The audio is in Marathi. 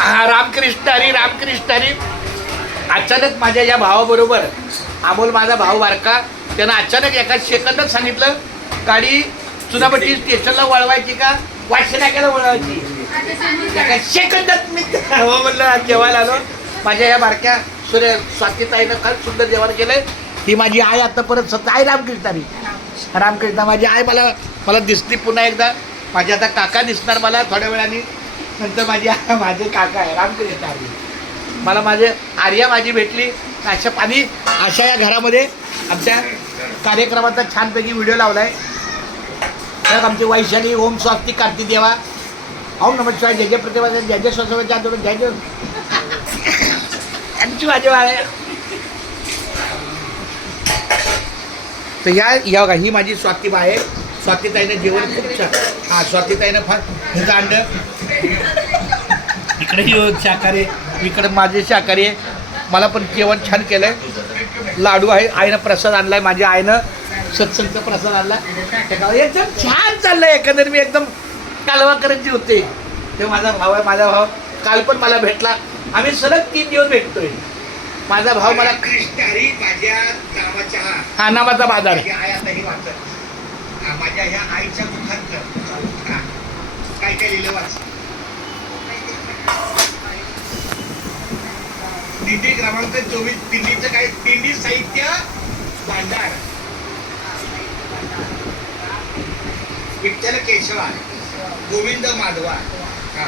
हा रामकृष्ण हरी रामकृष्ण हरी. अचानक माझ्या या भावाबरोबर अमोल माझा भाऊ बारका त्यानं अचानक एका सेकंदच सांगितलं गाडी चुनापट्टी स्टेशनला वळवायची का? वाशे नाक्याला वळवायची. एका सेकंदात मी म्हणलं जेवायला आलो. माझ्या या बारक्या सूर्य स्वातीताईनं खरंच सुंदर जेवण केलं ही माझी आई आता परत सत्ता आई रामकृष्णारी रामकृष्ण माझी आई मला मला दिसली पुन्हा एकदा. माझे आता काका दिसणार मला थोड्या वेळाने. नंतर माझी माझे काका आहे. रामकृष्ण आर्य. मला माझे आर्या माझी भेटली. अशा आणि अशा या घरामध्ये आमच्या कार्यक्रमाचा छानपैकी व्हिडिओ लावलाय. तर आमची वैशाली ओम स्वास्ती कार्ती देवा. ओम नमः शिवाय. जय जय प्रतिभा जय जय स्वस्वच्या आंदोलन. जय जय. आमची माझी आहे. तर या या बघा ही माझी स्वातीबा आहे. स्वातीताईनं जेवण खूप छान हा स्वातीताईनं फार हिचं अंड इकडे येऊ शाकाहारी. आहे, इकडे माझे शाकाहारी आहे. मला पण जेवण छान केलं आहे लाडू आहे. आईनं प्रसाद आणलाय. माझ्या आईनं सत्संगचा प्रसाद आणला एकदम छान चाललंय. एकंदर मी एकदम कालवा करायची होते. ते माझा भाव आहे. माझा भाव काल पण मला भेटला. आम्ही सलग तीन दिवस भेटतोय. माझा भाव मला हा. हा नामाचा बाजार ही हा, माझ्या ह्या आईच्या मुखात हा, काय काय लिहिलं वाच दिंडी क्रमांक चोवीस दिंडीचं काय? दिंडी साहित्य भांडार. विठ्ठल केशवा गोविंद माधवा हा.